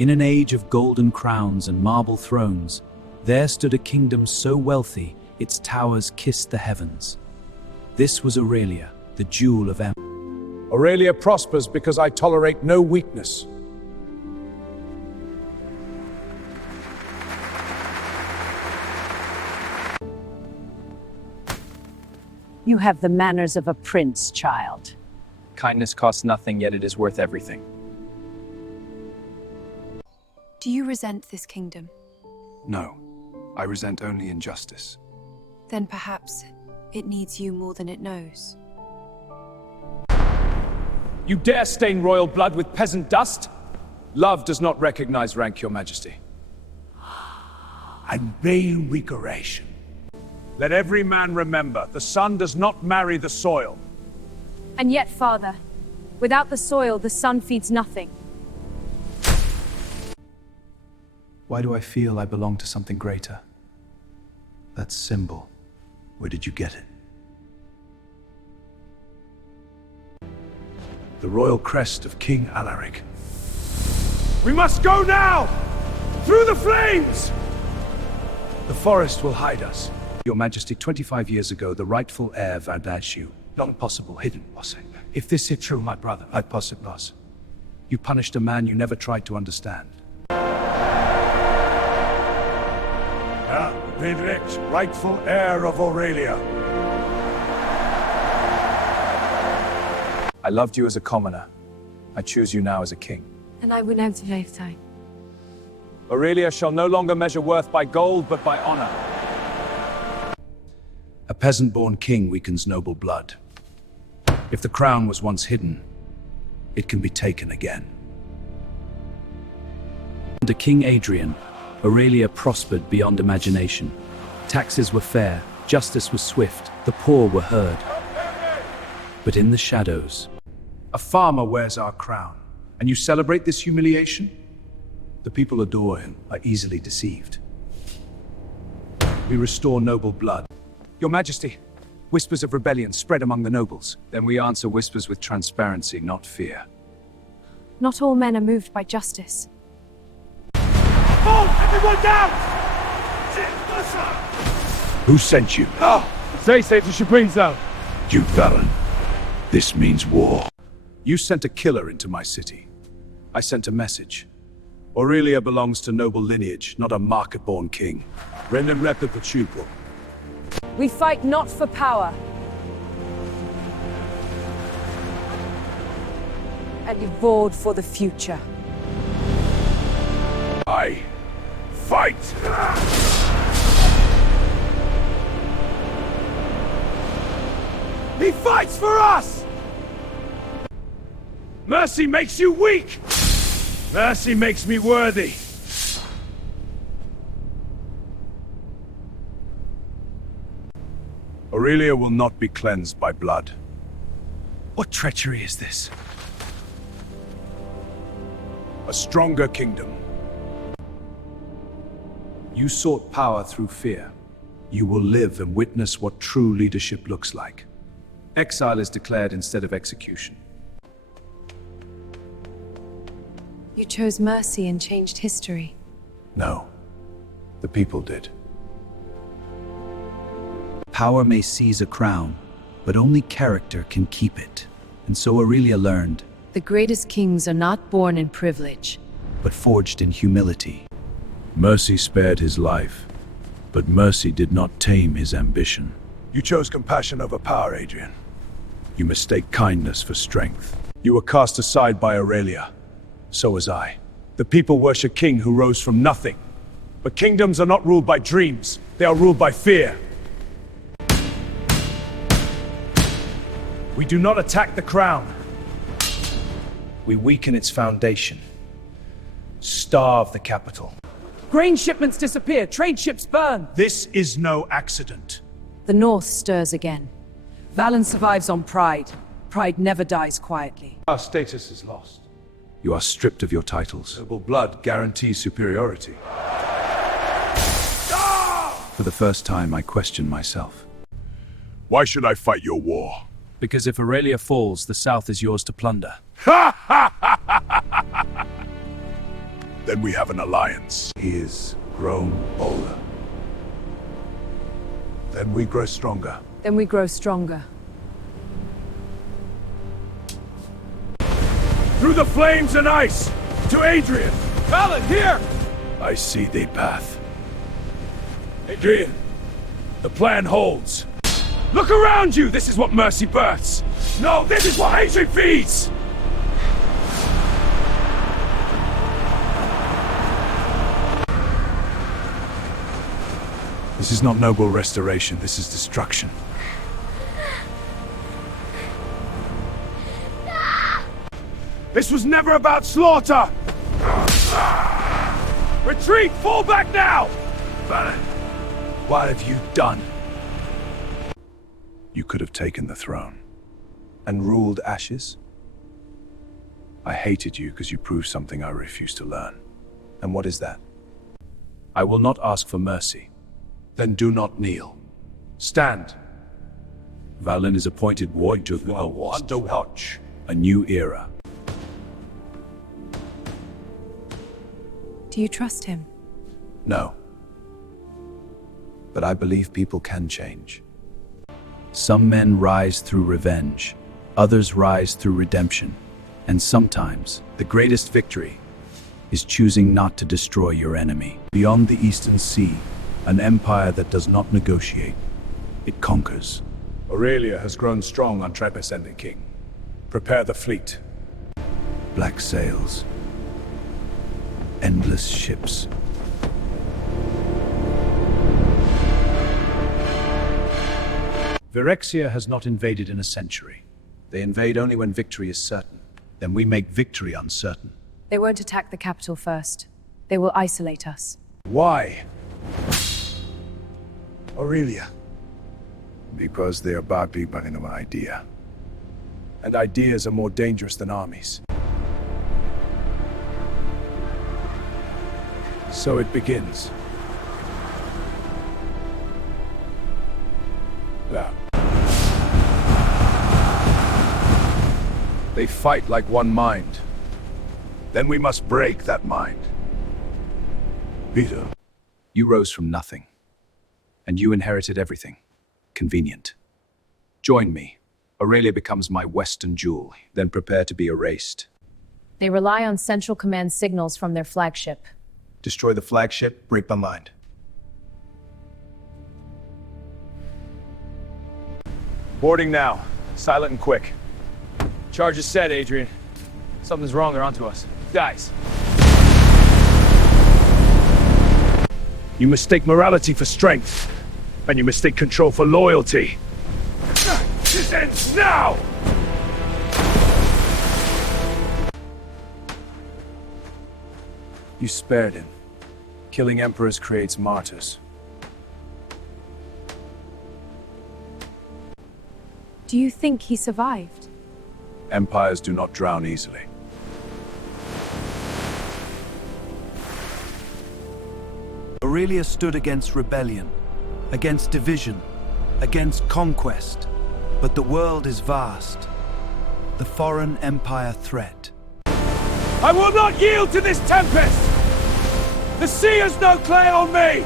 In an age of golden crowns and marble thrones, there stood a kingdom so wealthy its towers kissed the heavens. This was Aurelia, the jewel of empire. Aurelia prospers because I tolerate no weakness. You have the manners of a prince, child. Kindness costs nothing, yet it is worth everything. Do you resent this kingdom? No, I resent only injustice. Then perhaps it needs you more than it knows. You dare stain royal blood with peasant dust? Love does not recognize rank, your majesty. And vain reiteration. Let every man remember, the sun does not marry the soil. And yet, Father, without the soil, the sun feeds nothing. Why do I feel I belong to something greater? That symbol, where did you get it? The royal crest of King Alaric. We must go now! Through the flames! The forest will hide us. Your Majesty, 25 years ago, the rightful heir Vardashu. Not possible, hidden, boss. If this is true, my brother, I possibly loss. You punished a man you never tried to understand. Bedrich, rightful heir of Aurelia. I loved you as a commoner. I choose you now as a king. And I will have the lifetime. Aurelia shall no longer measure worth by gold, but by honor. A peasant-born king weakens noble blood. If the crown was once hidden, it can be taken again. Under King Adrian, Aurelia prospered beyond imagination. Taxes were fair, justice was swift, the poor were heard. But in the shadows, A farmer wears our crown, and you celebrate this humiliation? The people adore him, are easily deceived. We restore noble blood. Your Majesty, whispers of rebellion spread among the nobles. Then we answer whispers with transparency, not fear. Not all men are moved by justice. Everyone down! Who sent you? Say to Shabrinzo. You Baron. This means war. You sent a killer into my city. I sent a message. Aurelia belongs to noble lineage, not a market-born king. Rendem reputable. We fight not for power. And evolve for the future. I fight! He fights for us! Mercy makes you weak! Mercy makes me worthy! Aurelia will not be cleansed by blood. What treachery is this? A stronger kingdom. You sought power through fear. You will live and witness what true leadership looks like. Exile is declared instead of execution. You chose mercy and changed history. No, the people did. power may seize a crown, but only character can keep it. And so Aurelia learned, The greatest kings are not born in privilege, but forged in humility. Mercy spared his life, but mercy did not tame his ambition. You chose compassion over power, Adrian. You mistake kindness for strength. You were cast aside by Aurelia. So was I. The people worship a king who rose from nothing. But kingdoms are not ruled by dreams. They are ruled by fear. We do not attack the crown. We weaken its foundation. Starve the capital. grain shipments disappear, trade ships burn. This is no accident. The North stirs again. Valen survives on pride. Pride never dies quietly. Our status is lost. You are stripped of your titles. Noble blood guarantees superiority. For the first time, I question myself. Why should I fight your war? Because if Aurelia falls, the South is yours to plunder. The Then we have an alliance. He is grown older. Then we grow stronger. Then we grow stronger. Through the flames and ice! To Adrian! Alan, here! I see the path. Adrian, the plan holds. Look around you! This is what mercy births! No, this is what hatred feeds! This is not noble restoration, this is destruction. This was never about slaughter! Retreat! Fall back now! Baron, what have you done? You could have taken the throne. And ruled Ashes? I hated you because you proved something I refused to learn. And what is that? I will not ask for mercy. Then do not kneel. Stand. Valen is appointed ward to the Watch. A new era. Do you trust him? No. But I believe people can change. Some men rise through revenge, others rise through redemption, and sometimes the greatest victory is choosing not to destroy your enemy. Beyond the Eastern Sea, an empire that does not negotiate, it conquers. Aurelia has grown strong on Trebus and the King. Prepare the fleet. Black sails. Endless ships. Vyrexia has not invaded in a century. They invade only when victory is certain. Then we make victory uncertain. They won't attack the capital first. They will isolate us. Why? Aurelia. Because they are bad people in an idea. And ideas are more dangerous than armies. So it begins. Yeah. They fight like one mind. Then we must break that mind. Peter. You rose from nothing. And you inherited everything. Convenient. Join me. Aurelia becomes my Western jewel, then prepare to be erased. They rely on Central Command signals from their flagship. Destroy the flagship, break my mind. Boarding now. Silent and quick. Charge is set, Adrian. Something's wrong, they're onto us. Guys. You mistake morality for strength, and you mistake control for loyalty. This ends now! You spared him. Killing emperors creates martyrs. Do you think he survived? Empires do not drown easily. Aurelia stood against rebellion, against division, against conquest. But the world is vast. The foreign empire threat. I will not yield to this tempest! The sea has no claim on me!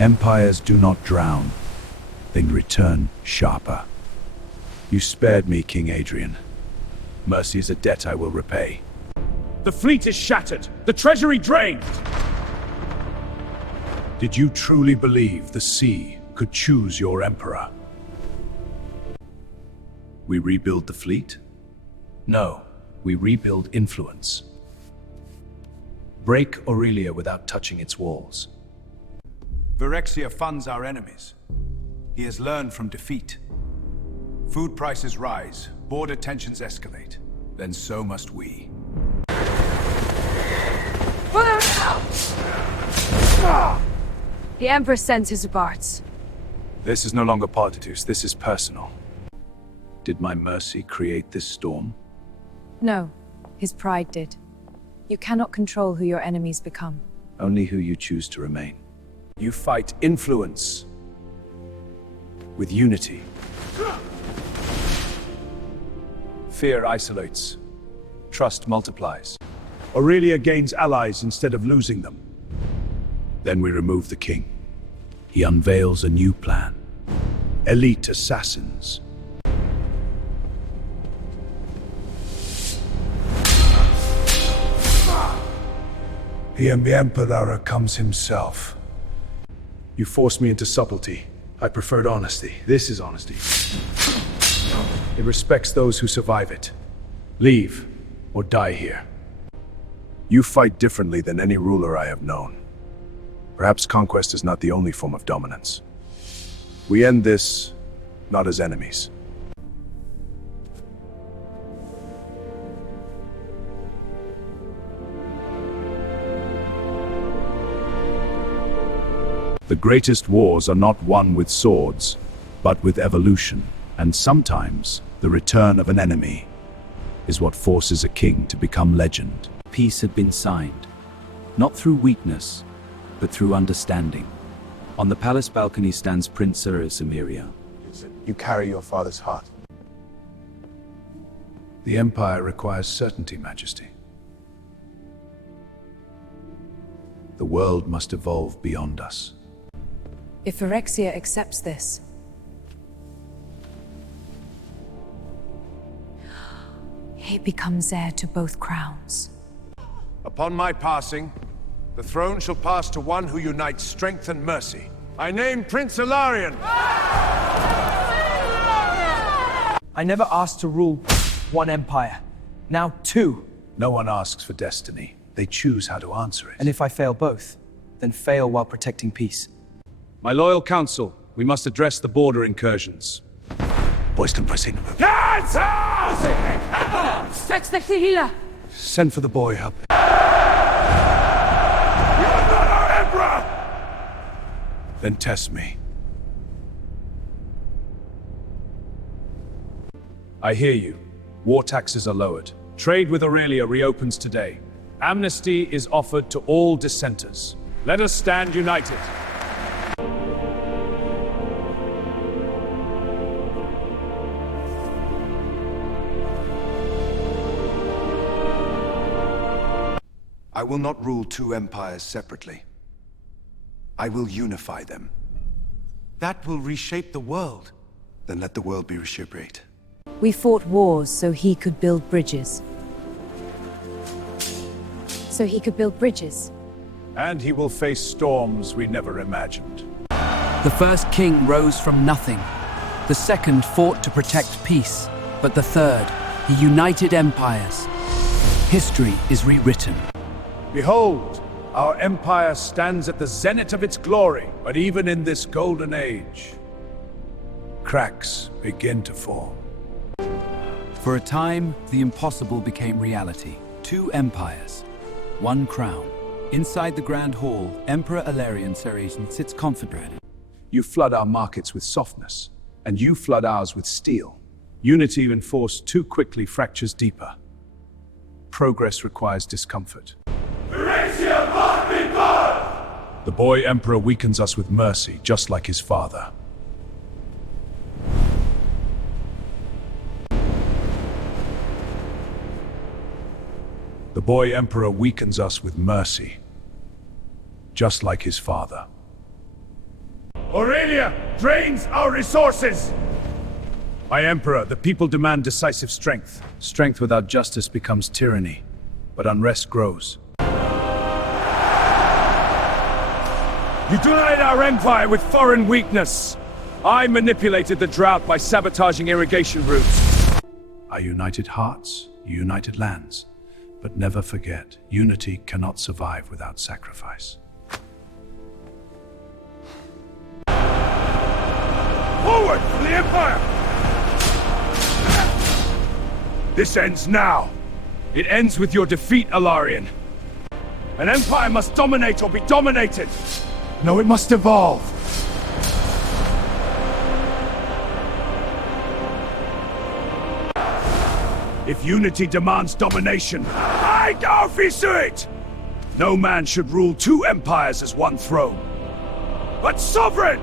Empires do not drown. They return sharper. You spared me, King Adrian. Mercy is a debt I will repay. The fleet is shattered! The treasury drained! Did you truly believe the sea could choose your emperor? We rebuild the fleet? No, we rebuild influence. Break Aurelia without touching its walls. Vyrexia funds our enemies. He has learned from defeat. Food prices rise, border tensions escalate. Then so must we. The Emperor sends his regards. This is no longer politics, this is personal. Did my mercy create this storm? No, his pride did. You cannot control who your enemies become. Only who you choose to remain. You fight influence with unity. Fear isolates. Trust multiplies. Aurelia gains allies instead of losing them. Then we remove the king. He unveils a new plan. Elite assassins. Here the Emperor comes himself. You forced me into subtlety. I preferred honesty. This is honesty. It respects those who survive it. Leave, or die here. You fight differently than any ruler I have known. Perhaps conquest is not the only form of dominance. We end this, not as enemies. The greatest wars are not won with swords, but with evolution. And sometimes, the return of an enemy is what forces a king to become legend. Peace had been signed, not through weakness, but through understanding. On the palace balcony stands Prince Emiria. You carry your father's heart. The Empire requires certainty, Majesty. The world must evolve beyond us. If Phyrexia accepts this, he becomes heir to both crowns. Upon my passing, the throne shall pass to one who unites strength and mercy. I name Prince Ilarion. I never asked to rule one empire. Now two. No one asks for destiny. They choose how to answer it. And if I fail both, then fail while protecting peace. My loyal council, we must address the border incursions. Send for the boy up. Then test me. I hear you. War taxes are lowered. Trade with Aurelia reopens today. Amnesty is offered to all dissenters. Let us stand united. I will not rule two empires separately. I will unify them. That will reshape the world. Then let the world be reshaped. We fought wars so he could build bridges. So he could build bridges. And he will face storms we never imagined. The first king rose from nothing. The second fought to protect peace. But the third, he united empires. History is rewritten. Behold, our empire stands at the zenith of its glory. But even in this golden age, cracks begin to form. For a time, the impossible became reality. Two empires, one crown. Inside the Grand Hall, Emperor Ilarion sits confederated. You flood our markets with softness, and you flood ours with steel. Unity enforced too quickly fractures deeper. Progress requires discomfort. The boy emperor weakens us with mercy, just like his father. The boy emperor weakens us with mercy, just like his father. Aurelia drains our resources! My emperor, the people demand decisive strength. Strength without justice becomes tyranny, but unrest grows. You denied our empire with foreign weakness. I manipulated the drought by sabotaging irrigation routes. Our united hearts, united lands. But never forget, unity cannot survive without sacrifice. Forward for the Empire! This ends now. It ends with your defeat, Ilarion. An empire must dominate or be dominated. No, it must evolve. If unity demands domination, I go for it! No man should rule two empires as one throne. But sovereign!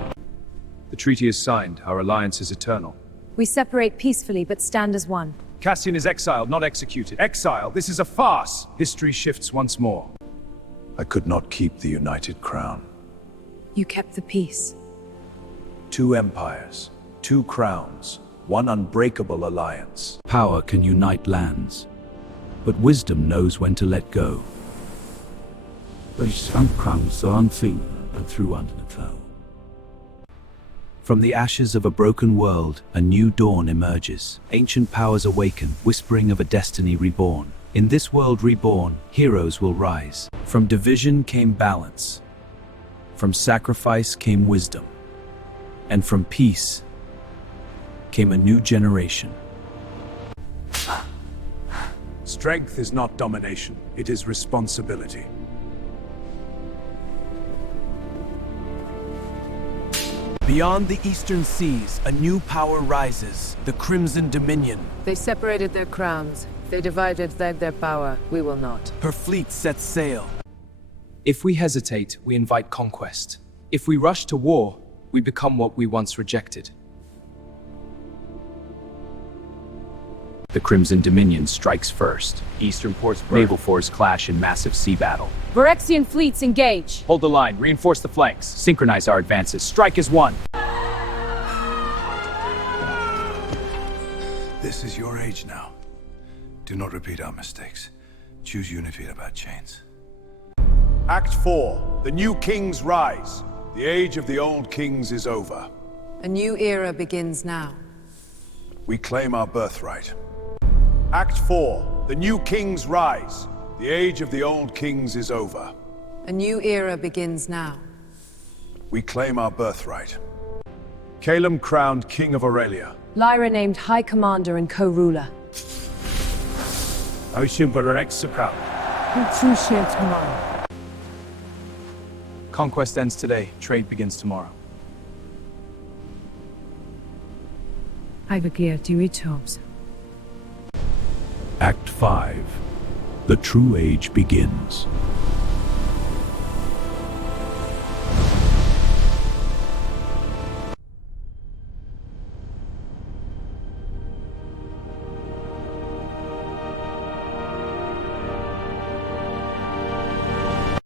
The treaty is signed. Our alliance is eternal. We separate peacefully but stand as one. Cassian is exiled, not executed. Exile? This is a farce! History shifts once more. I could not keep the United Crown. You kept the peace. 2 empires, 2 crowns, 1 unbreakable alliance. Power can unite lands, but wisdom knows when to let go. From the ashes of a broken world, a new dawn emerges. Ancient powers awaken, whispering of a destiny reborn. In this world reborn, heroes will rise. From division came balance. From sacrifice came wisdom. And from peace came a new generation. Strength is not domination, it is responsibility. Beyond the eastern seas, a new power rises, the Crimson Dominion. They separated their crowns. They divided their power. We will not. Her fleet sets sail. If we hesitate, we invite conquest. If we rush to war, we become what we once rejected. The Crimson Dominion strikes first. Eastern ports burn. Naval forces clash in massive sea battle. Phyrexian fleets engage. Hold the line, reinforce the flanks. Synchronize our advances. Strike as one. This is your age now. Do not repeat our mistakes. Choose unity about chains. Act 4. The new kings rise. The age of the old kings is over. A new era begins now. We claim our birthright. Act 4. The new kings rise. The age of the old kings is over. A new era begins now. We claim our birthright. Calum crowned King of Aurelia. Lyra named High Commander and co-ruler. Conquest ends today, trade begins tomorrow. Act 5. The true age begins.